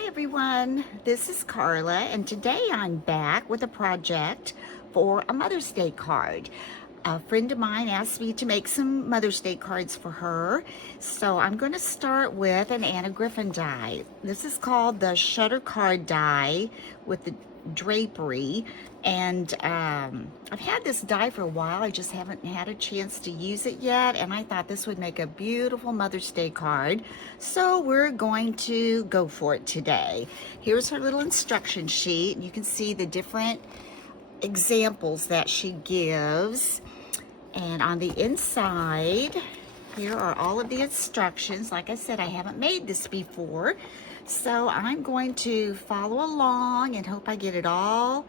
Hi everyone, this is Carla, and today I'm back with a project for a Mother's Day card. A friend of mine asked me to make some Mother's Day cards for her, so I'm going to start with an Anna Griffin die. This is called the Shutter Card die with the drapery, and I've had this die for a while. I just haven't had a chance to use it yet, and I thought this would make a beautiful Mother's Day card, so we're going to go for it today. Here's her little instruction sheet. You can see the different examples that she gives, and on the inside here are all of the instructions. Like I said, I haven't made this before, so I'm going to follow along and hope I get it all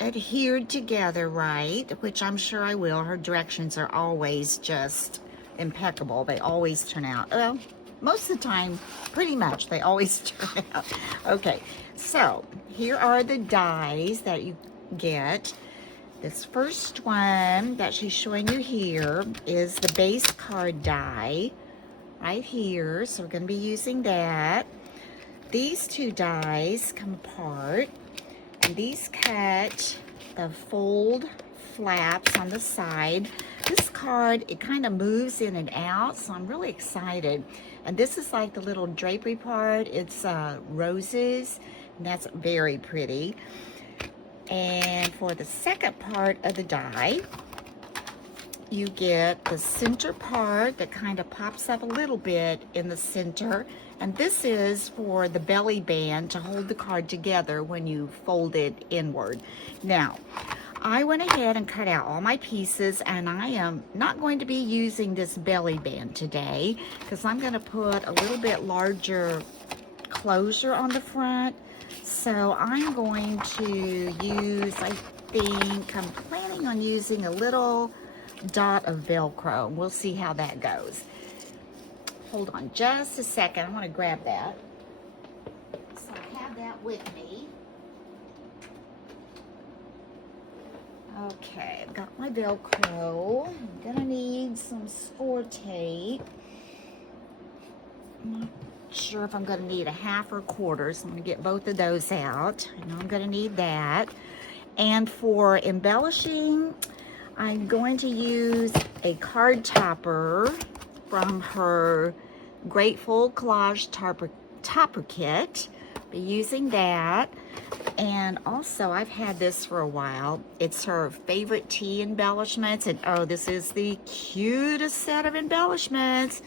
adhered together right, which I'm sure I will. Her directions are always just impeccable. They always turn out, well, most of the time, pretty much, they always turn out. Okay, so here are the dies that you get. This first one that she's showing you here is the base card die right here. So we're going to be using that. These two dies come apart, and these cut the fold flaps on the side. This card, it kind of moves in and out, so I'm really excited. And this is like the little drapery part. It's roses, and that's very pretty. And for the second part of the die, you get the center part that kind of pops up a little bit in the center. And this is for the belly band to hold the card together when you fold it inward. Now, I went ahead and cut out all my pieces, and I am not going to be using this belly band today because I'm going to put a little bit larger closure on the front. So I'm going to use, I'm planning on using a little dot of Velcro. We'll see how that goes. Hold on just a second. I want to grab that. So I have that with me. Okay, I've got my Velcro. I'm going to need some score tape. I'm not sure if I'm going to need a half or a quarter, so I'm going to get both of those out. I know I'm going to need that. And for embellishing, I'm going to use a card topper from her Grateful Collage Topper Kit. Be using that. And also, I've had this for a while. It's her favorite tea embellishments, and oh, this is the cutest set of embellishments.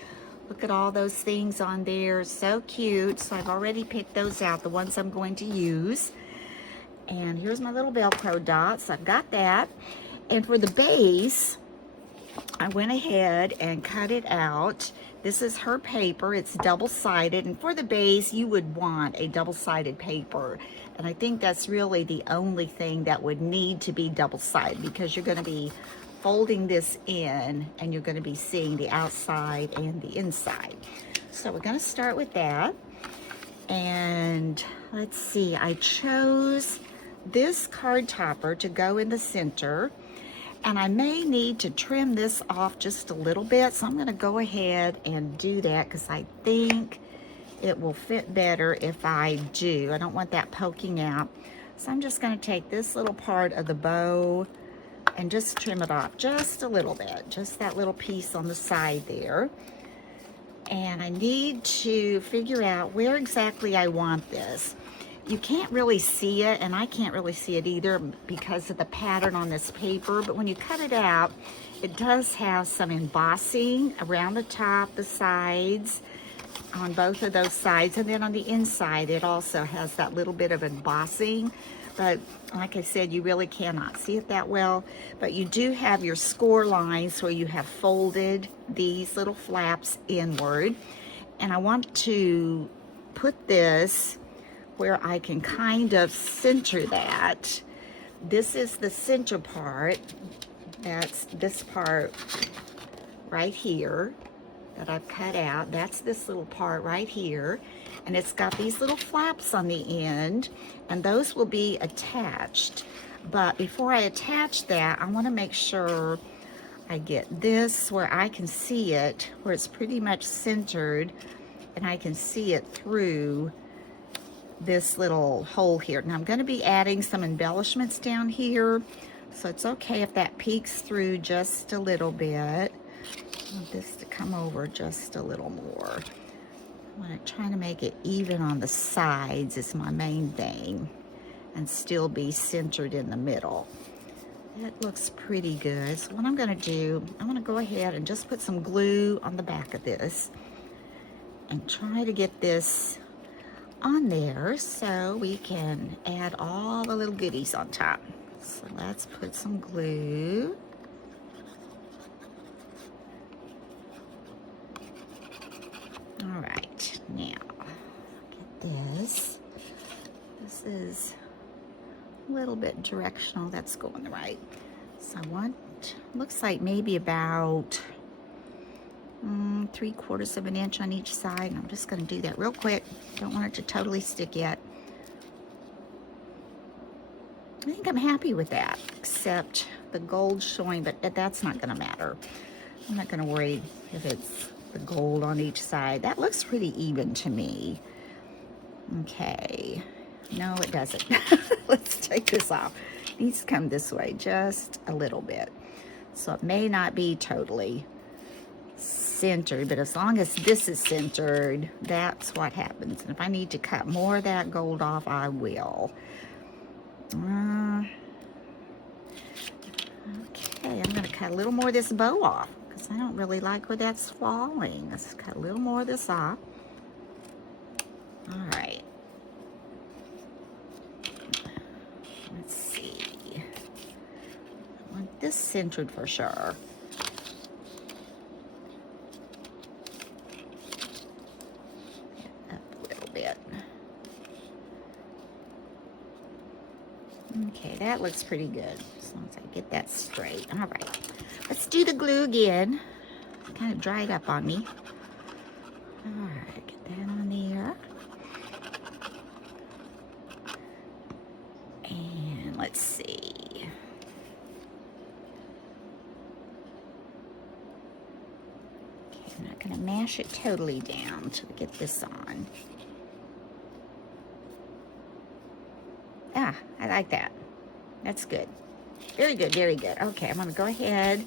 Look at all those things on there, so cute. So I've already picked those out, the ones I'm going to use. And here's my little Velcro dots. I've got that. And for the base, I went ahead and cut it out. This is her paper. It's double-sided. And for the base, you would want a double-sided paper. And I think that's really the only thing that would need to be double-sided, because you're going to be folding this in and you're going to be seeing the outside and the inside. So we're going to start with that. And let's see, I chose this card topper to go in the center, and I may need to trim this off just a little bit, so I'm going to go ahead and do that because I think it will fit better if I do. I don't want that poking out. So I'm just going to take this little part of the bow and just trim it off just a little bit, just that little piece on the side there. And I need to figure out where exactly I want this. You can't really see it, and I can't really see it either because of the pattern on this paper, but when you cut it out, it does have some embossing around the top, the sides, on both of those sides, and then on the inside it also has that little bit of embossing. But like I said, you really cannot see it that well, but you do have your score lines where you have folded these little flaps inward. And I want to put this where I can kind of center that. This is the center part. That's this part right here that I've cut out. That's this little part right here. And it's got these little flaps on the end, and those will be attached. But before I attach that, I want to make sure I get this where I can see it, where it's pretty much centered, and I can see it through this little hole here. Now I'm going to be adding some embellishments down here, so it's okay if that peeks through just a little bit. I want this to come over just a little more. I'm trying to make it even on the sides is my main thing, and still be centered in the middle. That looks pretty good. So what I'm going to do, I'm going to go ahead and just put some glue on the back of this and try to get this on there so we can add all the little goodies on top. So let's put some glue. All right, now get this. This is a little bit directional. That's going right. So I want, looks like maybe about 3/4 of an inch on each side. And I'm just going to do that real quick. Don't want it to totally stick yet. I think I'm happy with that, except the gold showing, but that's not going to matter. I'm not going to worry if it's the gold on each side. That looks pretty even to me. Okay. No, it doesn't. Let's take this off. It needs to come this way just a little bit. So it may not be totally centered, but as long as this is centered, that's what happens. And if I need to cut more of that gold off, I will. Okay, I'm going to cut a little more of this bow off because I don't really like where that's falling. Let's cut a little more of this off. All right. Let's see. I want this centered for sure. Up a little bit. Okay, that looks pretty good. As long as I get that straight. All right. Let's do the glue again. It kind of dried up on me. All right, get that on there. And let's see. Okay, I'm not going to mash it totally down to get this on. Ah, I like that. That's good. Very good, very good. Okay, I'm going to go ahead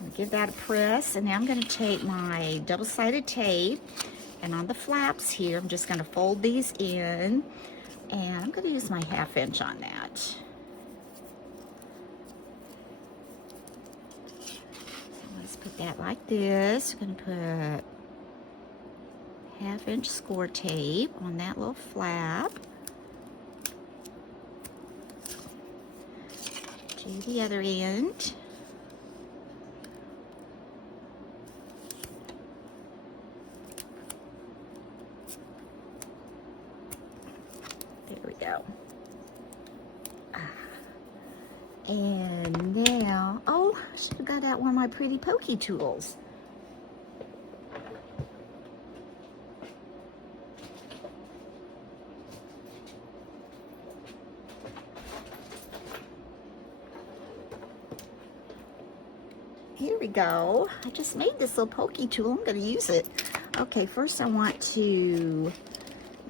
and give that a press. And now I'm going to take my double-sided tape, and on the flaps here, I'm just going to fold these in. And I'm going to use my 1/2 inch on that. So let's put that like this. We're going to put 1/2 inch score tape on that little flap. Do the other end. There we go. And now, oh, I should have got out one of my pretty pokey tools. Here we go. I just made this little pokey tool. I'm going to use it. Okay, first I want to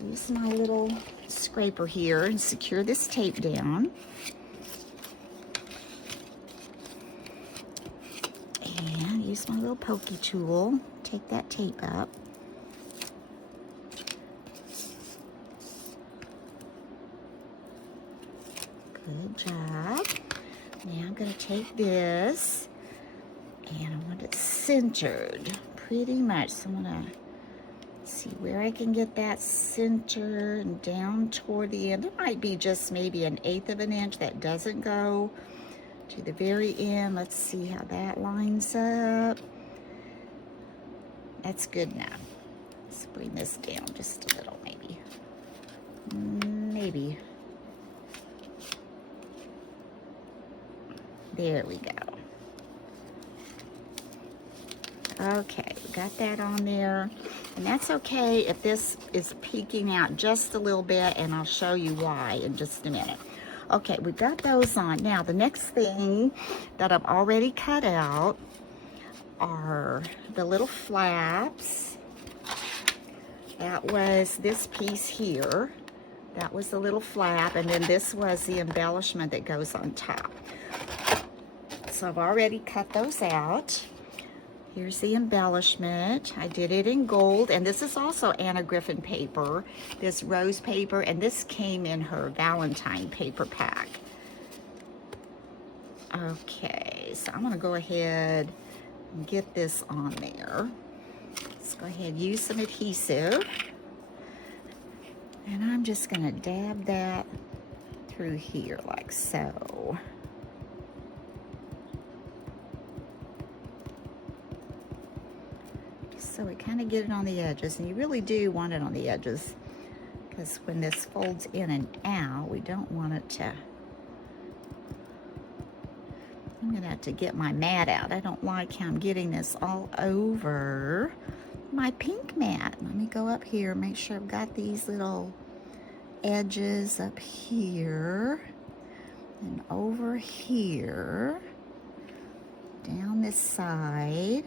use my little scraper here and secure this tape down. And use my little pokey tool. Take that tape up. Good job. Now I'm going to take this and I want it centered pretty much. So I'm going to see where I can get that center and down toward the end. It might be just maybe 1/8 of an inch. That doesn't go to the very end. Let's see how that lines up. That's good enough. Let's bring this down just a little, maybe. Maybe. There we go. Okay, we got that on there. And that's okay if this is peeking out just a little bit, and I'll show you why in just a minute. Okay, we've got those on. Now, the next thing that I've already cut out are the little flaps. That was this piece here. That was the little flap, and then this was the embellishment that goes on top. So I've already cut those out. Here's the embellishment. I did it in gold, and this is also Anna Griffin paper, this rose paper, and this came in her Valentine paper pack. Okay, so I'm gonna go ahead and get this on there. Let's go ahead and use some adhesive. And I'm just gonna dab that through here like so. So we kind of get it on the edges, and you really do want it on the edges because when this folds in and out, we don't want it to. I'm gonna have to get my mat out. I don't like how I'm getting this all over my pink mat. Let me go up here, make sure I've got these little edges up here and over here, down this side.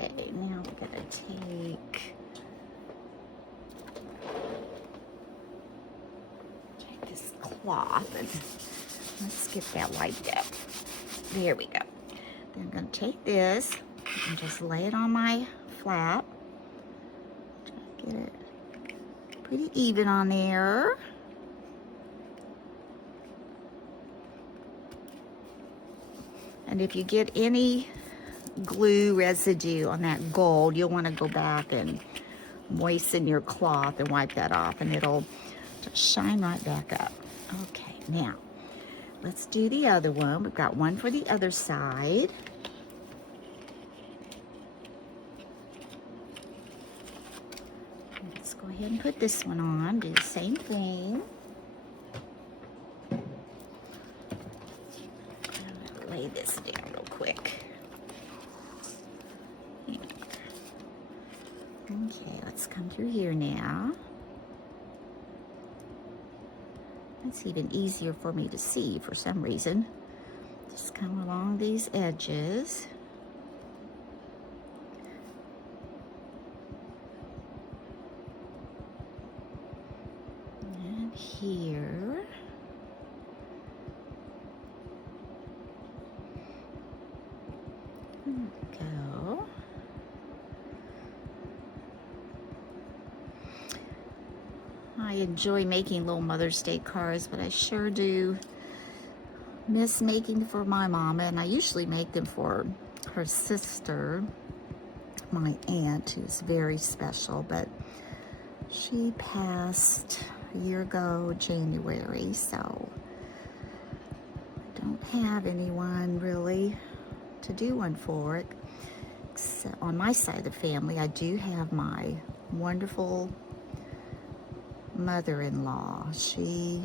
Okay, now we're gonna take this cloth and let's get that wiped out. There we go. Then I'm gonna take this and just lay it on my flap. Try to get it pretty even on there. And if you get any glue residue on that gold, you'll want to go back and moisten your cloth and wipe that off, and it'll just shine right back up. Okay, now let's do the other one. We've got one for the other side. Let's go ahead and put this one on, do the same thing. I'm gonna lay this down real quick. Okay, let's come through here now. It's even easier for me to see for some reason. Just come along these edges. And here. There we go. I enjoy making little Mother's Day cards, but I sure do miss making for my mama, and I usually make them for her sister, my aunt, who's very special, but she passed a year ago, January, so I don't have anyone really to do one for. Except on my side of the family, I do have my wonderful mother-in-law. She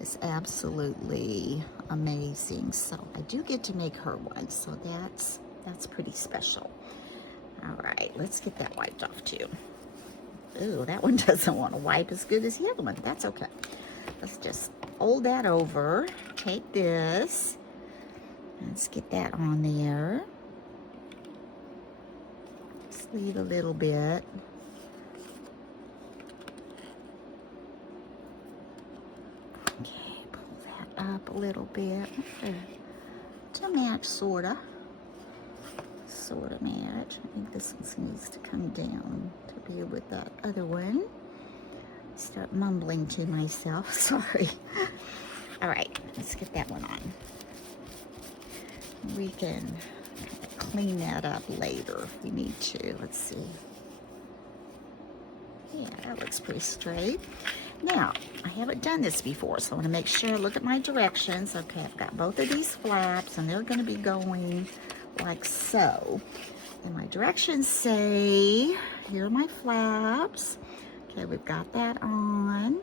is absolutely amazing, so I do get to make her one, so that's pretty special. All right, let's get that wiped off too. Ooh, that one doesn't want to wipe as good as the other one. That's okay. Let's just fold that over. Take this. Let's get that on there. Just leave a little bit. Okay, pull that up a little bit to match, sorta match. I think this one needs to come down to be with that other one. Start mumbling to myself, sorry. All right, let's get that one on. We can clean that up later if we need to. Let's see. Yeah, that looks pretty straight. Now, I haven't done this before, so I want to make sure I look at my directions. Okay, I've got both of these flaps, and they're going to be going like so. And my directions say, here are my flaps. Okay, we've got that on.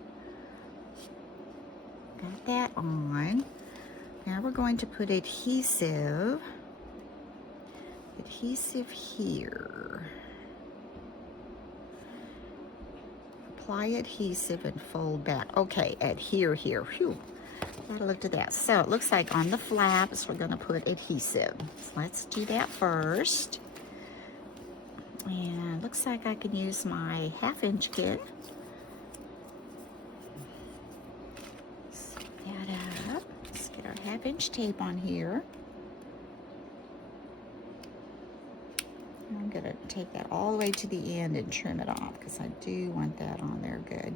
Got that on. Now we're going to put adhesive here. apply adhesive and fold back. Okay, adhere here. Phew. Gotta look at that. So it looks like on the flaps we're gonna put adhesive. So let's do that first. And looks like I can use my 1/2-inch kit. Set that up. Let's get our 1/2-inch tape on here. I'm gonna take that all the way to the end and trim it off because I do want that on there good.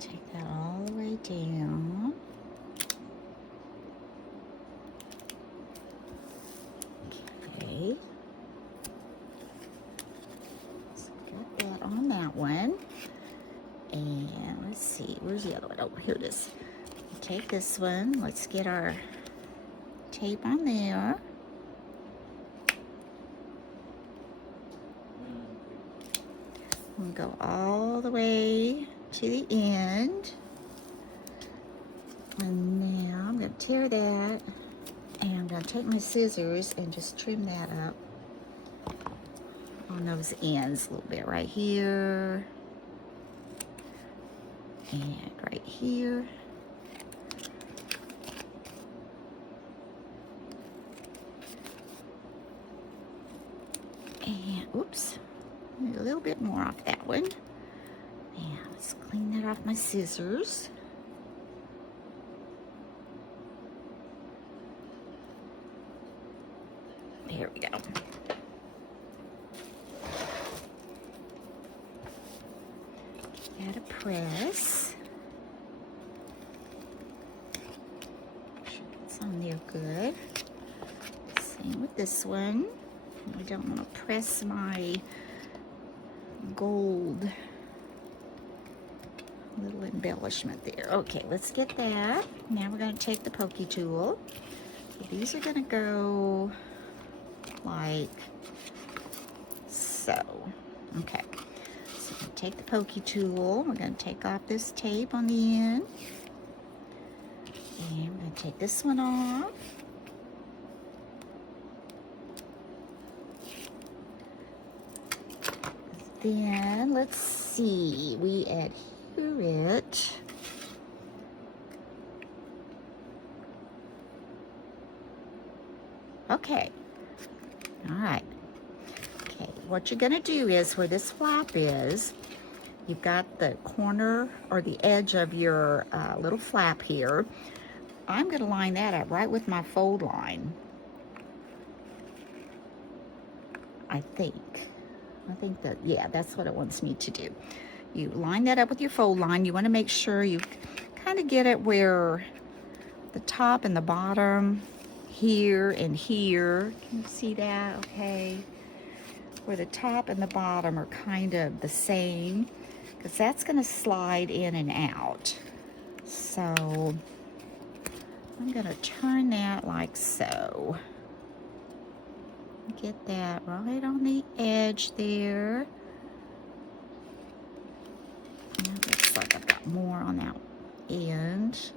Take that all the way down. Okay. So got that on that one. And let's see, where's the other one? Oh, here it is. Take this one. Let's get our tape on there. We'll go all the way to the end. And now I'm going to tear that. And I'm going to take my scissors and just trim that up on those ends a little bit right here. And right here. And, oops. A little bit more off that one. And let's clean that off my scissors. There we go. Add a press. Make sure it's on there good. Same with this one. I don't want to press my gold little embellishment there. Okay, let's get that. Now we're going to take the pokey tool. So these are going to go like so. Okay, so take the pokey tool. We're going to take off this tape on the end. And we're going to take this one off. Then let's see, we adhere it. Okay, all right. Okay, what you're gonna do is where this flap is, you've got the corner or the edge of your little flap here. I'm gonna line that up right with my fold line. I think that, yeah, that's what it wants me to do. You line that up with your fold line. You want to make sure you kind of get it where the top and the bottom, here and here. Can you see that? Okay. Where the top and the bottom are kind of the same, because that's going to slide in and out. So I'm going to turn that like so. Get that right on the edge there. And it looks like I've got more on that end.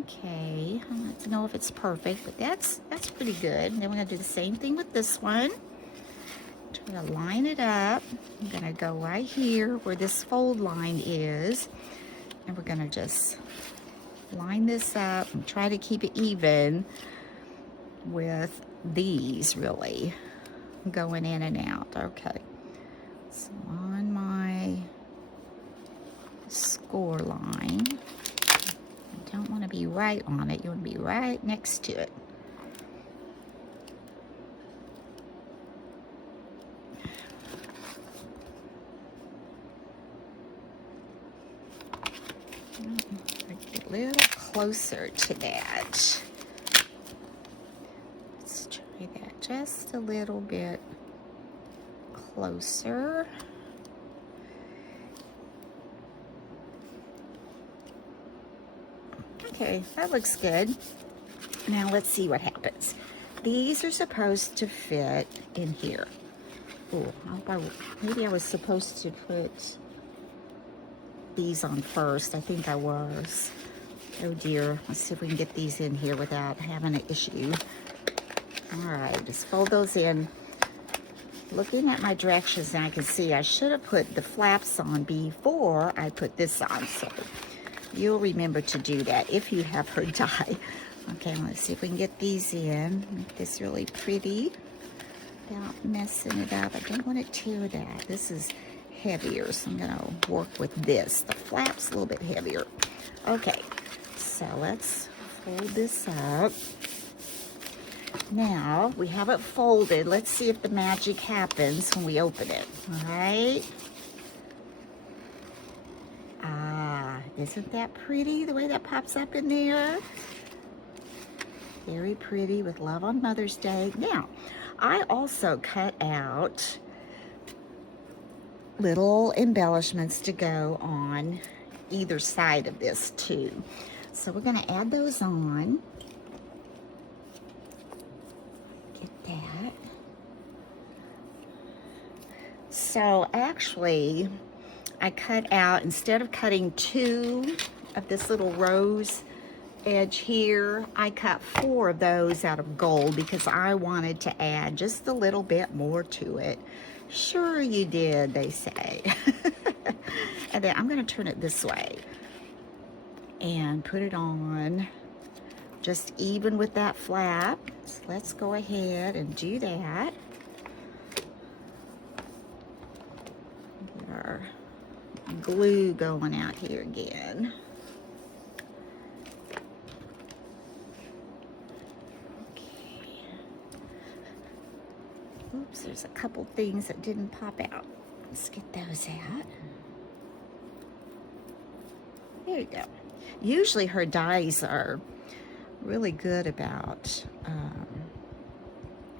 Okay, I don't know if it's perfect, but that's pretty good. And then we're gonna do the same thing with this one. Try to line it up. I'm gonna go right here where this fold line is, and we're gonna just line this up and try to keep it even with these really going in and out. Okay, so on my score line, you don't want to be right on it, you want to be right next to it. Get a little closer to that. That just a little bit closer. Okay, that looks good. Now let's see what happens. These are supposed to fit in here. Oh, maybe I was supposed to put these on first. I think I was. Oh dear. Let's see if we can get these in here without having an issue. All right, just fold those in looking at my directions now, I can see I should have put the flaps on before I put this on. So you'll remember to do that if you have her die. Okay, let's see if we can get these in. Make this really pretty without messing it up. I don't want to tear that. This is heavier, so I'm gonna work with this. The flap's a little bit heavier. Okay, so let's fold this up. Now, we have it folded. Let's see if the magic happens when we open it, all right? Ah, isn't that pretty, the way that pops up in there? Very pretty, with love on Mother's Day. Now, I also cut out little embellishments to go on either side of this too. So we're gonna add those on. Get that. So actually, I cut out, instead of cutting 2 of this little rose edge here, I cut 4 of those out of gold because I wanted to add just a little bit more to it. Sure you did, they say. And then I'm going to turn it this way and put it on just even with that flap. So let's go ahead and do that. Get our glue going out here again. Oops, there's a couple things that didn't pop out. Let's get those out. There you go. Usually her dies are really good about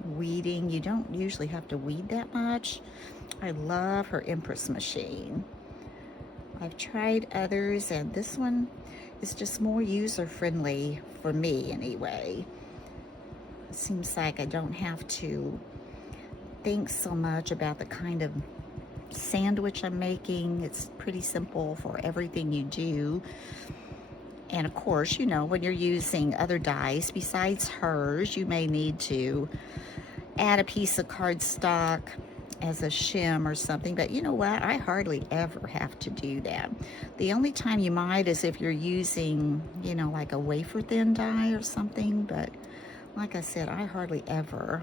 weeding. You don't usually have to weed that much. I love her Empress machine. I've tried others, and this one is just more user-friendly for me anyway. It seems like I don't have to think so much about the kind of sandwich I'm making. It's pretty simple for everything you do. And of course, you know, when you're using other dies besides hers, you may need to add a piece of cardstock as a shim or something, but you know what? I hardly ever have to do that. The only time you might is if you're using, you know, like a wafer thin die or something, but like I said, I hardly ever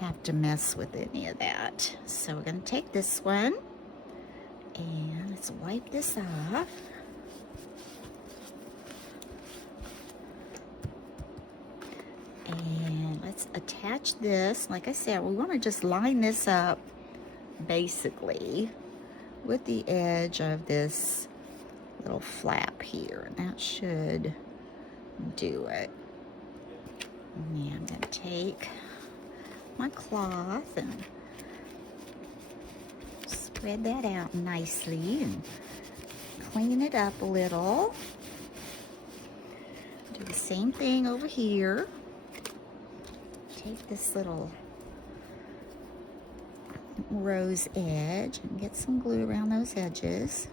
have to mess with any of that. So we're going to take this one and let's wipe this off. And let's attach this. Like I said, we want to just line this up basically with the edge of this little flap here, and that should do it. And I'm going to take my cloth and spread that out nicely and clean it up a little. Do the same thing over here. Take this little rose edge and get some glue around those edges.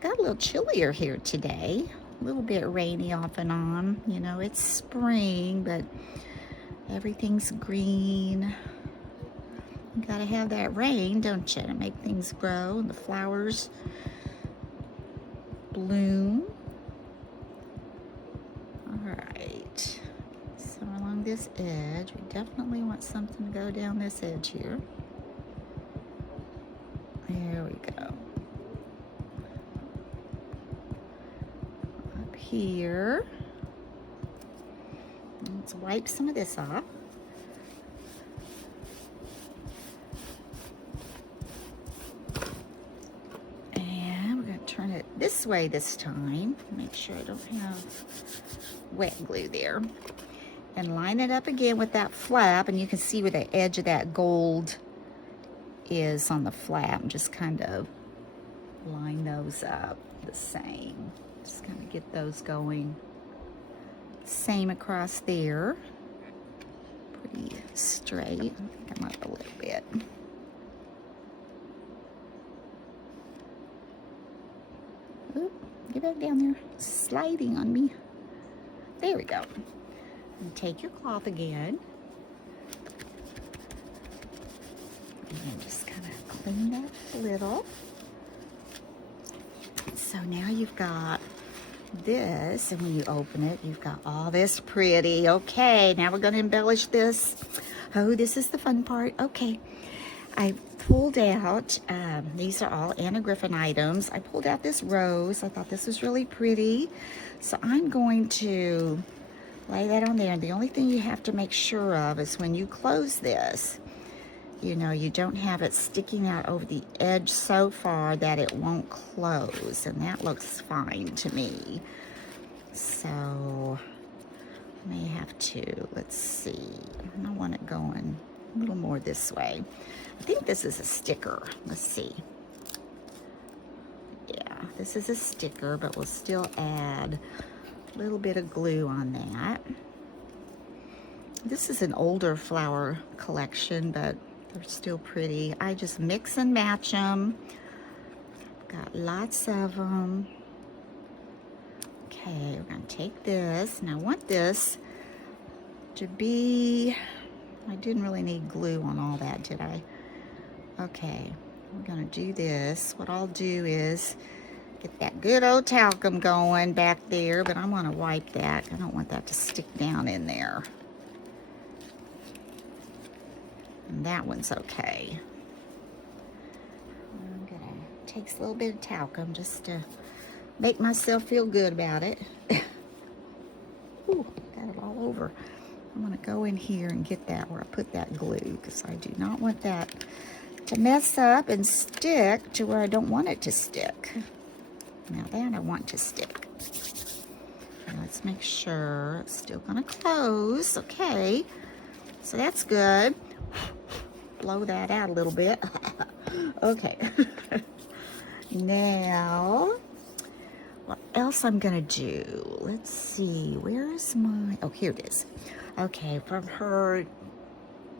Got a little chillier here today. A little bit rainy off and on. You know, it's spring, but everything's green. You gotta have that rain, don't you, to make things grow and the flowers bloom. All right, so along this edge, we definitely want something to go down this edge here. There we go. Up here. Let's wipe some of this off. Turn it this way this time. Make sure I don't have wet glue there. And line it up again with that flap, and you can see where the edge of that gold is on the flap. Just kind of line those up the same. Just kind of get those going. Same across there. Pretty straight. Come up a little bit. Oop, get back down there. Sliding on me. There we go. And take your cloth again. And just kind of clean that a little. So now you've got this, and when you open it, you've got all this pretty. Okay, now we're going to embellish this. Oh, this is the fun part. Okay, I pulled out, these are all Anna Griffin items. I pulled out this rose. I thought this was really pretty. So I'm going to lay that on there. And the only thing you have to make sure of is when you close this, you know, you don't have it sticking out over the edge so far that it won't close. And that looks fine to me. So I may have to, let's see. I want it going a little more this way. I think this is a sticker. Let's see. Yeah, this is a sticker, but we'll still add a little bit of glue on that. This is an older flower collection, but they're still pretty. I just mix and match them. Got lots of them. Okay, we're gonna take this, and I want this to be, I didn't really need glue on all that, did I? Okay, we're gonna do this. What I'll do is get that good old talcum going back there, but I'm gonna wipe that. I don't want that to stick down in there. And that one's okay. I'm gonna take a little bit of talcum just to make myself feel good about it. Ooh, got it all over. I'm gonna go in here and get that where I put that glue, because I do not want that to mess up and stick to where I don't want it to stick. Now that I want to stick. Now let's make sure it's still gonna close. Okay, so that's good. Blow that out a little bit. Okay. Now, what else I'm gonna do? Let's see, where is my, oh, here it is. Okay, from her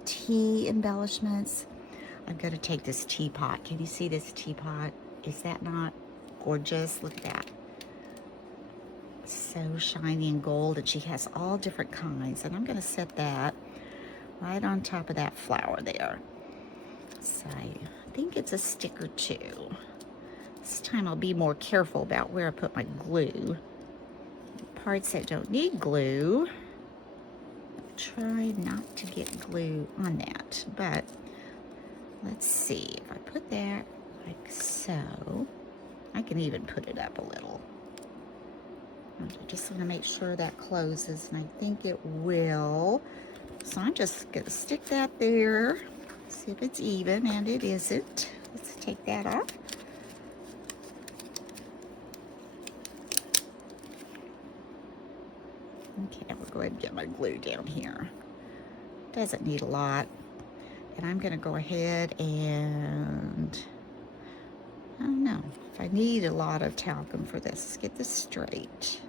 tea embellishments, I'm gonna take this teapot. Can you see this teapot? Is that not gorgeous? Look at that. So shiny and gold, and she has all different kinds, and I'm gonna set that right on top of that flower there. So I think it's a sticker too. This time I'll be more careful about where I put my glue. Parts that don't need glue, try not to get glue on that, but let's see. If I put that like so, I can even put it up a little. I just want to make sure that closes, and I think it will. So I'm just going to stick that there, see if it's even, and it isn't. Let's take that off. Okay, we'll go ahead and get my glue down here. Doesn't need a lot. And I'm going to go ahead and, I don't know, if I need a lot of talcum for this, let's get this straight.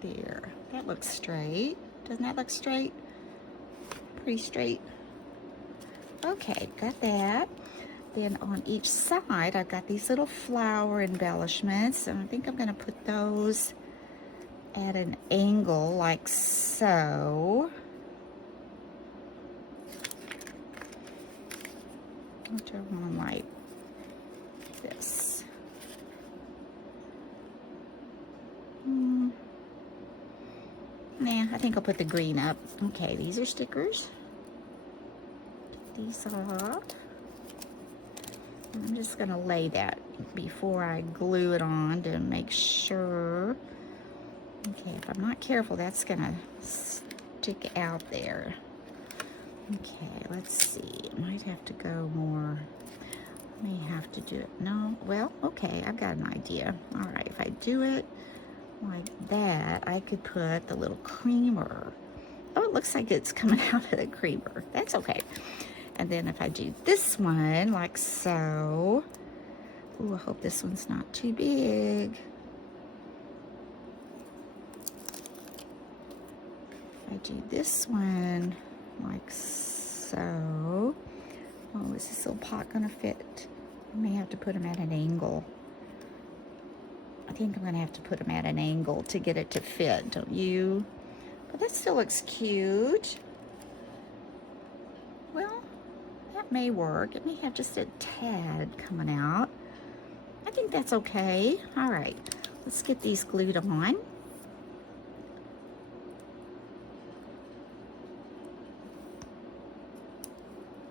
There, that looks straight. Doesn't that look straight? Pretty straight. Okay, got that. Then on each side, I've got these little flower embellishments, and I think I'm gonna put those at an angle like so. Which I want like this. Nah, I think I'll put the green up. Okay, these are stickers. Take these off. I'm just gonna lay that before I glue it on to make sure. Okay, if I'm not careful, that's gonna stick out there. Okay, let's see. I might have to go more. I may have to do it. No, well, okay, I've got an idea. All right, if I do it like that, I could put the little creamer. Oh, it looks like it's coming out of the creamer. That's okay. And then if I do this one like so, ooh, I hope this one's not too big. If I do this one like so, Oh, is this little pot gonna fit? I may have to put them at an angle. I think I'm gonna have to put them at an angle to get it to fit, don't you? But that still looks cute. Well, that may work. It may have just a tad coming out. I think that's okay. All right, let's get these glued on.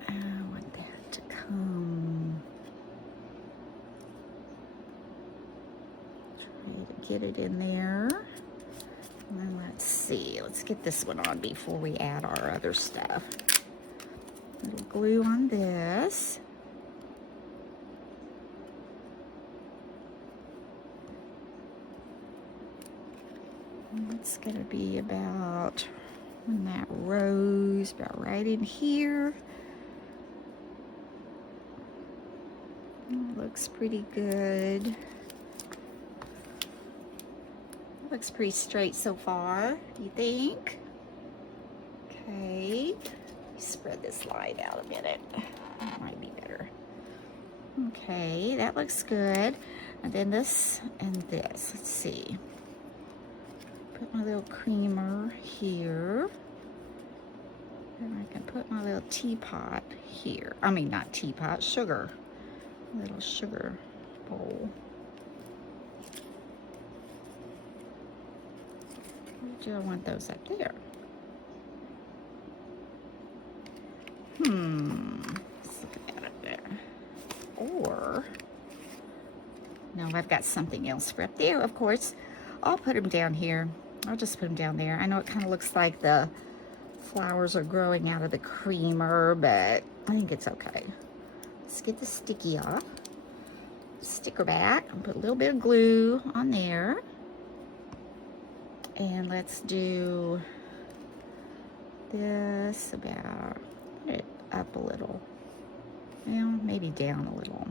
I want that to come. Try to get it in there. And then let's see. Let's get this one on before we add our other stuff. A little glue on this. It's going to be about in that rose, about right in here. Looks pretty good. Looks pretty straight so far, do you think? Okay. Spread this line out a minute. That might be better. Okay, that looks good. And then this and this. Let's see. Put my little creamer here. And I can put my little teapot here. I mean, not teapot, sugar. A little sugar bowl. Do I want those up there? Let's look at that up there. Or, no, I've got something else for up there, of course. I'll put them down here. I'll just put them down there. I know it kind of looks like the flowers are growing out of the creamer, but I think it's okay. Let's get the sticky off. Sticker back. I'll put a little bit of glue on there. And let's do this about, put it up a little. Well, maybe down a little.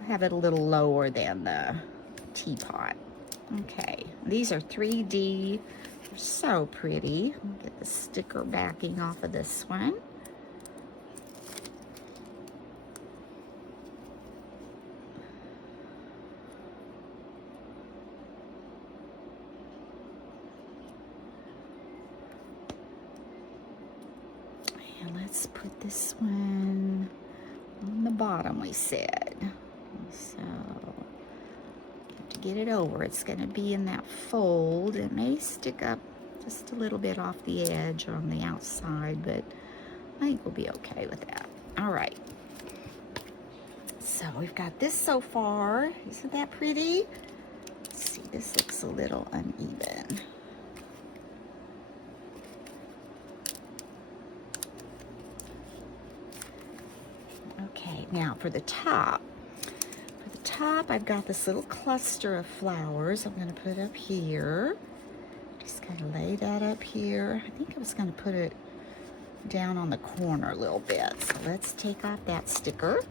I'll have it a little lower than the teapot. Okay, these are 3D. They're so pretty. Get the sticker backing off of this one. And let's put this one on the bottom, we said. So get it over. It's going to be in that fold. It may stick up just a little bit off the edge or on the outside, but I think we'll be okay with that. All right. So we've got this so far. Isn't that pretty? Let's see, this looks a little uneven. Okay, now for the top. I've got this little cluster of flowers I'm going to put up here. Just kind of lay that up here. I think I was going to put it down on the corner a little bit. So let's take off that sticker.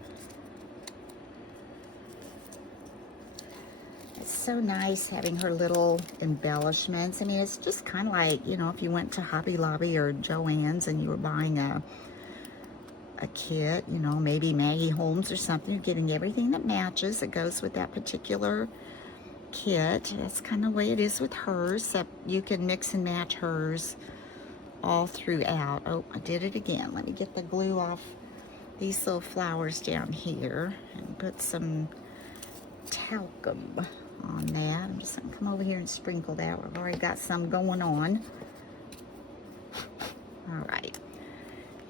It's so nice having her little embellishments. I mean, it's just kind of like, you know, if you went to Hobby Lobby or Joann's and you were buying a kit, you know, maybe Maggie Holmes or something, you're getting everything that matches that goes with that particular kit. That's kind of the way it is with hers, except you can mix and match hers all throughout. Oh, I did it again. Let me get the glue off these little flowers down here and put some talcum on that. I'm just going to come over here and sprinkle that. We've already got some going on. All right.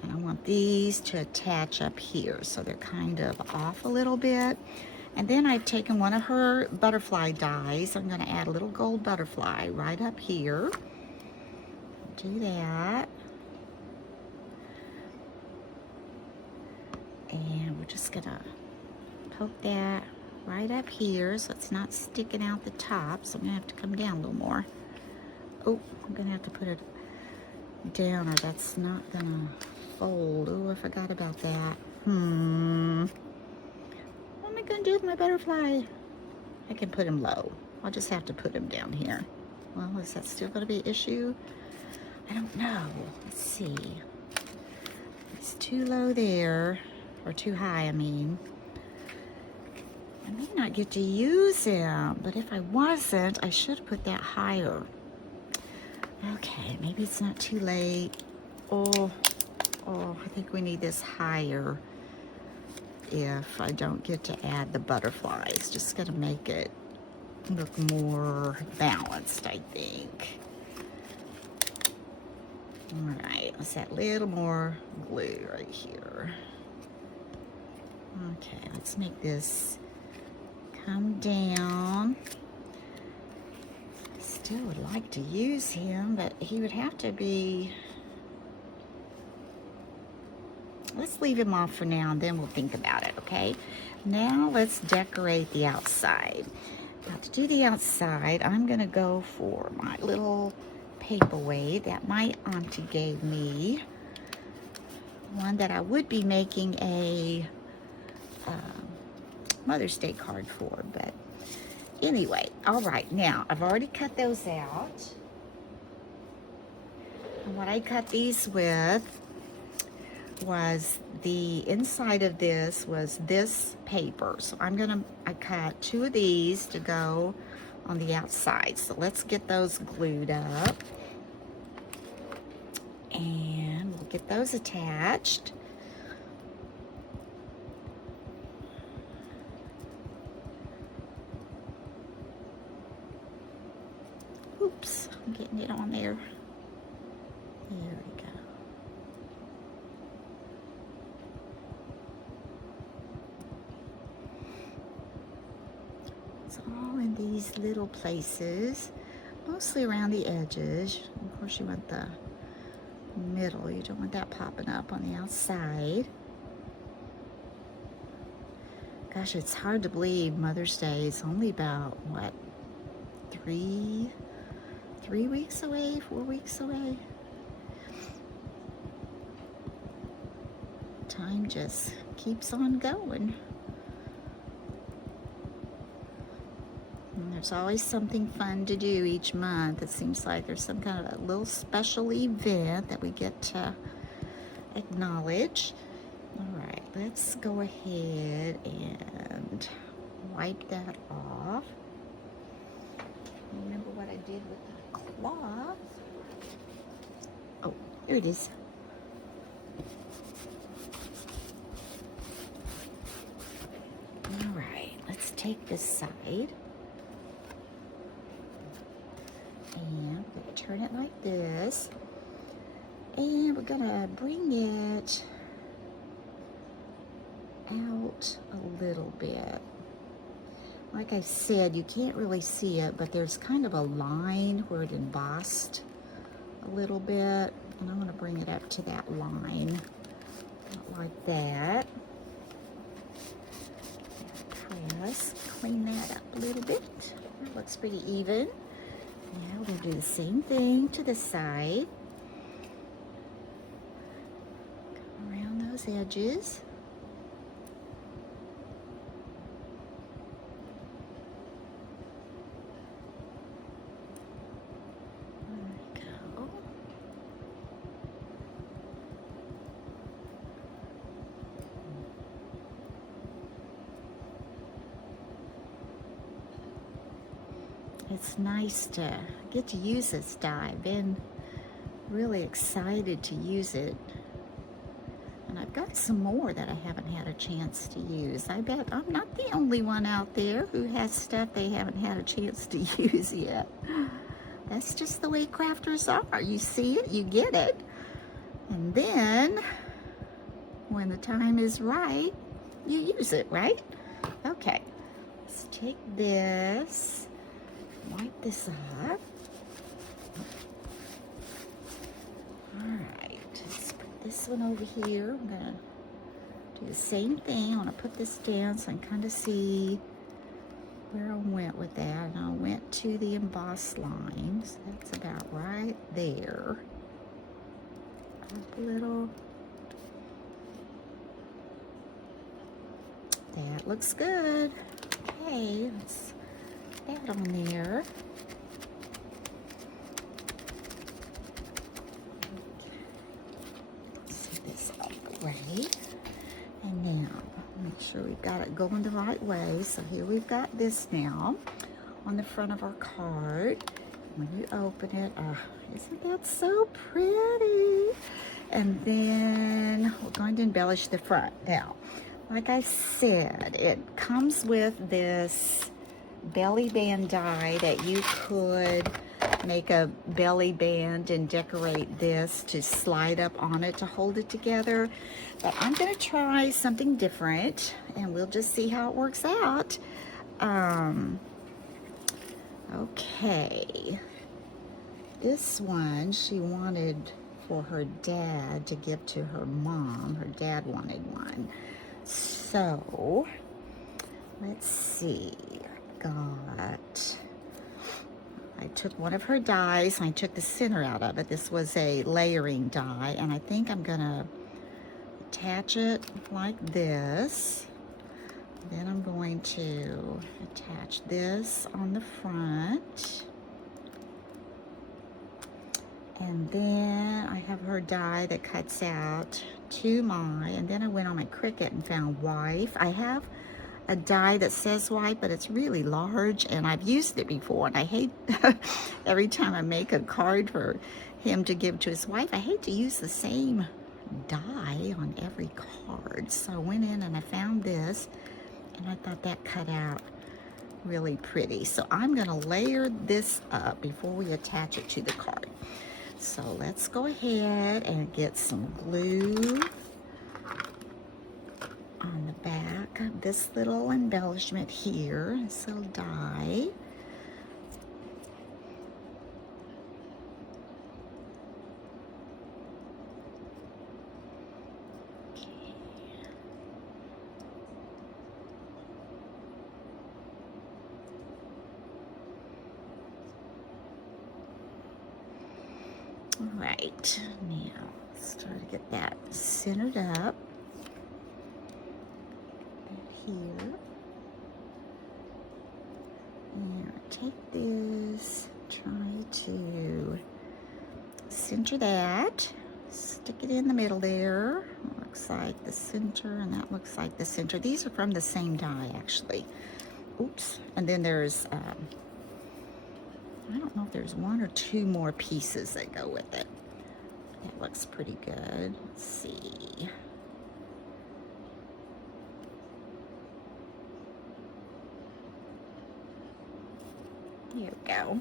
And I want these to attach up here, so they're kind of off a little bit. And then I've taken one of her butterfly dies. I'm going to add a little gold butterfly right up here. Do that. And we're just going to poke that right up here so it's not sticking out the top. So I'm going to have to come down a little more. Oh, I'm going to have to put it down or that's not going to fold. Oh, I forgot about that. What am I going to do with my butterfly? I can put him low. I'll just have to put him down here. Well, is that still going to be an issue? I don't know. Let's see. It's too low there. or too high, I mean. I may not get to use him, but if I wasn't, I should have put that higher. Okay, maybe it's not too late. Oh, I think we need this higher if I don't get to add the butterflies. Just gonna make it look more balanced, I think. All right, let's add a little more glue right here. Okay, let's make this come down. Still would like to use him, but he would have to be... Let's leave him off for now, and then we'll think about it, okay? Now let's decorate the outside. Now to do the outside, I'm gonna go for my little paperweight that my auntie gave me. One that I would be making a Mother's Day card for, but anyway, all right, now I've already cut those out. And what I cut these with was the inside of this was this paper. So I cut 2 of these to go on the outside. So let's get those glued up. And we'll get those attached. Oops, I'm getting it on there. There we go. It's all in these little places, mostly around the edges. Of course, you want the middle. You don't want that popping up on the outside. Gosh, it's hard to believe Mother's Day is only about, what, 3 weeks away, 4 weeks away. Time just keeps on going. And there's always something fun to do each month. It seems like there's some kind of a little special event that we get to acknowledge. All right, let's go ahead and wipe that off. Remember what I did with the cloth. Oh, here it is. All right, let's take this side. And we're going to turn it like this. And we're going to bring it out a little bit. Like I said, you can't really see it, but there's kind of a line where it embossed a little bit. And I'm going to bring it up to that line, like that. Press, clean that up a little bit. That looks pretty even. Now we're going to do the same thing to the side. Come around those edges. It's nice to get to use this die. I've been really excited to use it. And I've got some more that I haven't had a chance to use. I bet I'm not the only one out there who has stuff they haven't had a chance to use yet. That's just the way crafters are. You see it, you get it. And then, when the time is right, you use it, right? Okay, let's take this. Wipe this up. All right, let's put this one over here. I'm gonna do the same thing. I want to put this down so I can kind of see where I went with that. And I went to the embossed lines. That's about right there. Up a little. That looks good. Okay, let's that on there. Set this up right. And it going the right way. So here we've got this now on the front of our card. When you open it, isn't that so pretty? And then we're going to embellish the front. Now, like I said, it comes with this belly band die that you could make a belly band and decorate this to slide up on it to hold it together. But I'm going to try something different, and we'll just see how it works out. Okay. This one she wanted for her dad to give to her mom. Her dad wanted one. So, let's see. I took one of her dies and I took the center out of it. This was a layering die, and I think I'm gonna attach it like this. Then I'm going to attach this on the front. And then I have her die that cuts out and then I went on my Cricut and found wife. I have a die that says wife, but it's really large, and I've used it before, and I hate every time I make a card for him to give to his wife, I hate to use the same die on every card. So I went in and I found this, and I thought that cut out really pretty. So I'm gonna layer this up before we attach it to the card. So let's go ahead and get some glue on the back of this little embellishment here, this little die. All right, now let's try to get that centered up here. Now take this, try to center that, stick it in the middle there. Looks like the center, and that looks like the center. These are from the same die, actually. Oops. And then there's I don't know if there's one or two more pieces that go with it. That looks pretty good. Let's see. Here we go.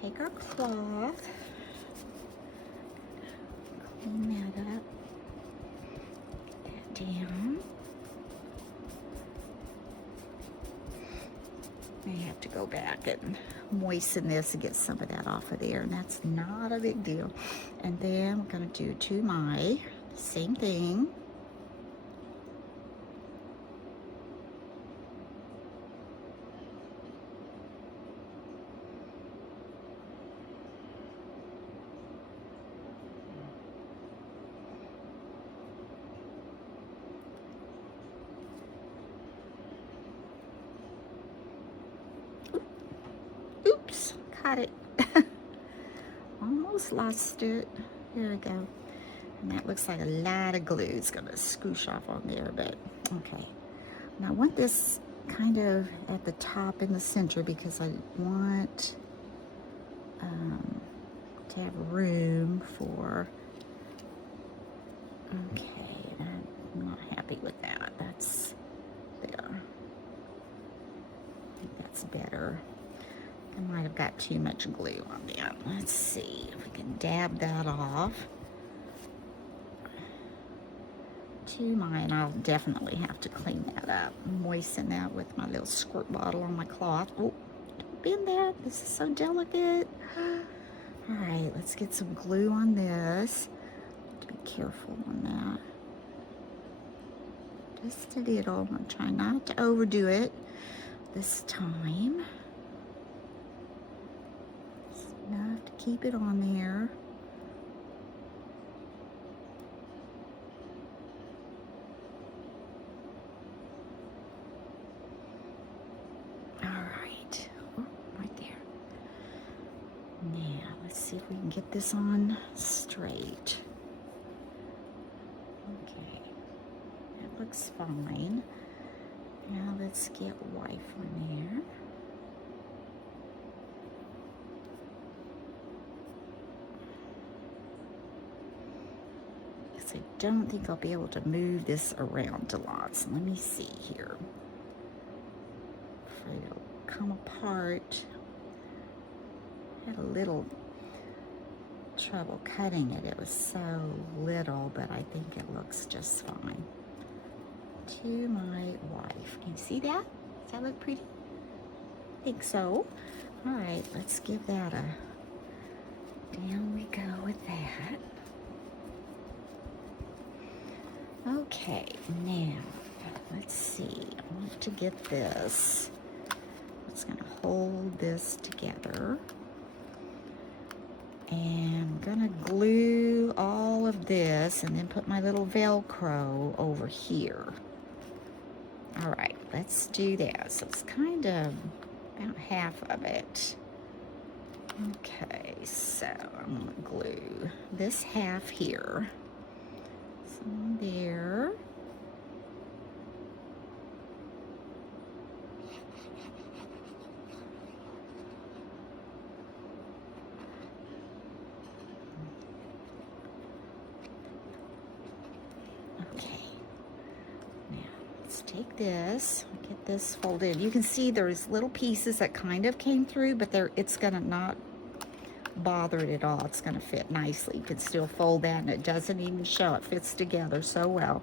Take our cloth, clean that up, get that down. I have to go back and moisten this and get some of that off of there, and that's not a big deal. And then we're going to do to my same thing. Oops, caught it. Almost lost it. Here we go. And that looks like a lot of glue. It's gonna scoosh off on there, but okay. Now I want this kind of at the top in the center because I want to have room for, okay, I'm not happy with that. That's there. I think that's better. I might have got too much glue on that. Let's see if we can dab that off. To mine, I'll definitely have to clean that up. Moisten that with my little squirt bottle on my cloth. Oh, don't bend that. This is so delicate. All right, let's get some glue on this. Be careful on that. Just a little. I'm try not to overdo it this time. Enough to keep it on there. All right. Oh, right there. Now, let's see if we can get this on straight. Okay. That looks fine. Now let's get wife on there. I don't think I'll be able to move this around a lot. So let me see here. Afraid it'll come apart. Had a little trouble cutting it. It was so little, but I think it looks just fine. To my wife. Can you see that? Does that look pretty? I think so. All right, let's give that a... Down we go with that. Okay, now, let's see. I want to get this. It's going to hold this together. And I'm going to glue all of this and then put my little Velcro over here. All right, let's do that. So it's kind of about half of it. Okay, so I'm going to glue this half here. There. Okay. Now let's take this, get this folded. You can see there's little pieces that kind of came through, but it's gonna not bother it at all. It's going to fit nicely. You can still fold that and it doesn't even show. It fits together so well.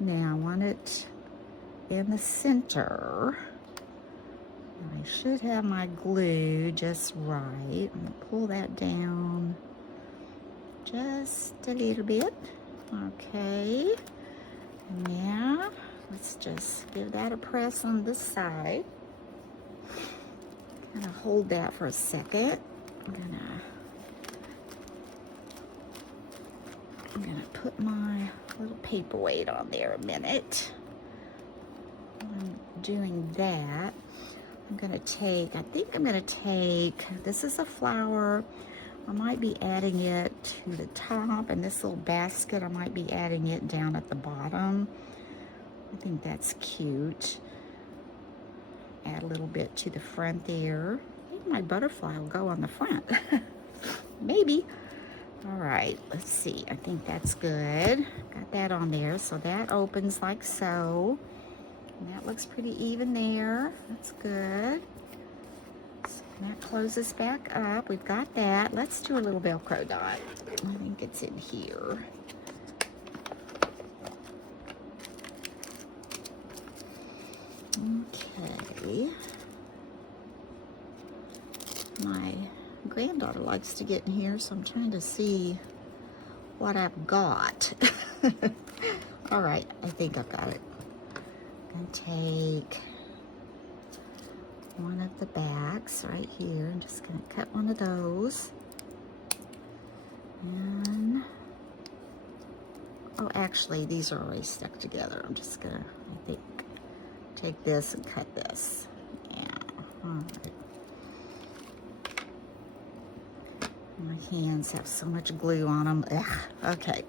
Now I want it in the center. I should have my glue just right. I'm going to pull that down just a little bit. Okay. Now let's just give that a press on this side. Kind of hold that for a second. I'm gonna put my little paperweight on there a minute. While I'm doing that, I think I'm gonna take, this is a flower. I might be adding it to the top, and this little basket, I might be adding it down at the bottom. I think that's cute. Add a little bit to the front there. My butterfly will go on the front. Maybe. All right, let's see. I think that's good. Got that on there. So that opens like so. And that looks pretty even there. That's good. So that closes back up. We've got that. Let's do a little Velcro dot. I think it's in here. Okay. My granddaughter likes to get in here, so I'm trying to see what I've got. All right, I think I've got it. I'm going to take one of the backs right here. I'm just going to cut one of those. And, oh, actually, these are already stuck together. I'm just going to, I think, take this and cut this. Yeah, all right. My hands have so much glue on them. Ugh. Okay,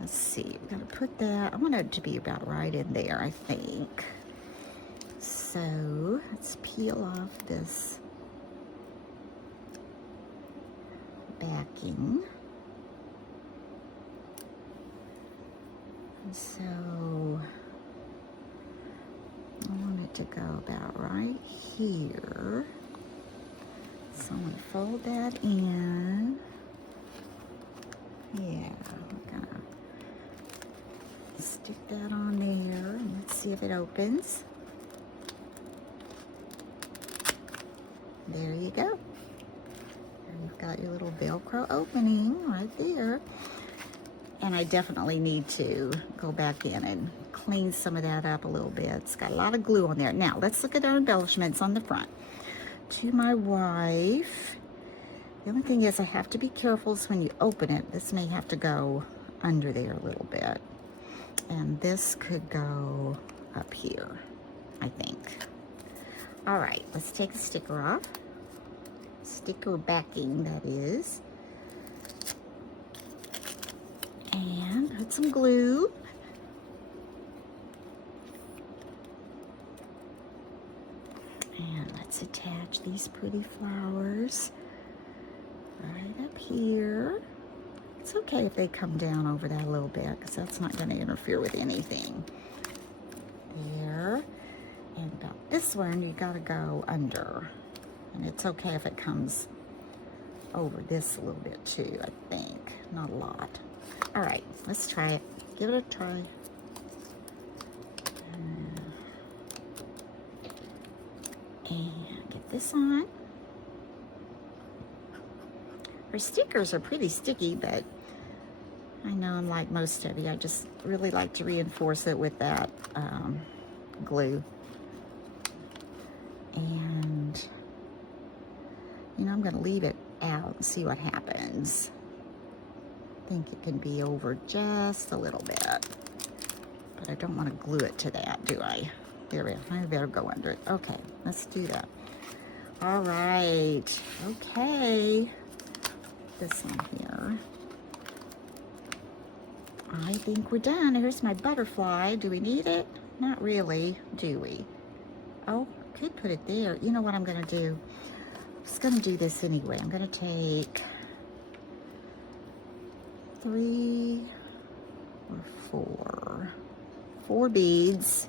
let's see. We're gonna put that, I want it to be about right in there, I think. So let's peel off this backing. And so I want it to go about right here. So I'm going to fold that in. Yeah, I'm going to stick that on there. And let's see if it opens. There you go. And you've got your little Velcro opening right there. And I definitely need to go back in and clean some of that up a little bit. It's got a lot of glue on there. Now, let's look at our embellishments on the front. To my wife, the only thing is I have to be careful so when you open it, this may have to go under there a little bit. And this could go up here, I think. All right, let's take the sticker off. Sticker backing, that is. And put some glue. let's attach these pretty flowers right up here. It's okay if they come down over that a little bit, because that's not going to interfere with anything. There. And about this one, you got to go under. And it's okay if it comes over this a little bit too, I think. Not a lot. All right, let's try it. Give it a try. And get this on. Her stickers are pretty sticky, but I know I'm like most of you. I just really like to reinforce it with that glue. And, you know, I'm going to leave it out and see what happens. I think it can be over just a little bit. But I don't want to glue it to that, do I? There we go. I better go under it. Okay, let's do that. All right. Okay. This one here. I think we're done. Here's my butterfly. Do we need it? Not really, do we? Oh, I could put it there. You know what I'm going to do? I'm just going to do this anyway. I'm going to take 3 or 4 beads.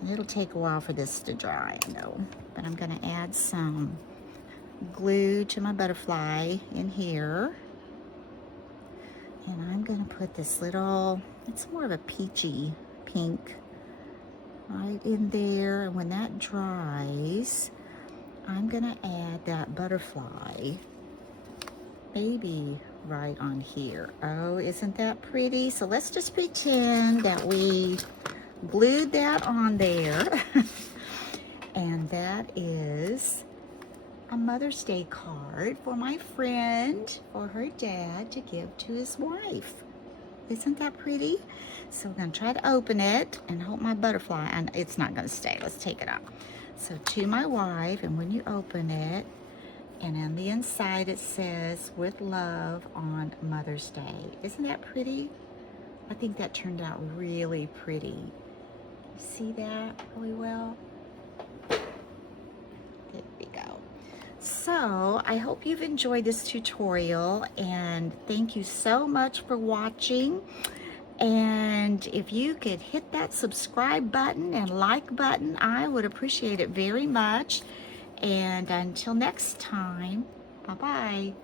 And it'll take a while for this to dry, I know. But I'm going to add some glue to my butterfly in here. And I'm going to put this little, it's more of a peachy pink, right in there. And when that dries, I'm going to add that butterfly maybe right on here. Oh, isn't that pretty? So let's just pretend that we glued that on there. And that is a Mother's Day card for my friend, for her dad to give to his wife. Isn't that pretty? So we're going to try to open it and hope my butterfly, and it's not going to stay. Let's take it out. So to my wife, and when you open it, and on the inside it says, with love on Mother's Day. Isn't that pretty? I think that turned out really pretty. You see that really well? There we go. So I hope you've enjoyed this tutorial, and thank you so much for watching. And if you could hit that subscribe button and like button, I would appreciate it very much. And until next time, bye-bye.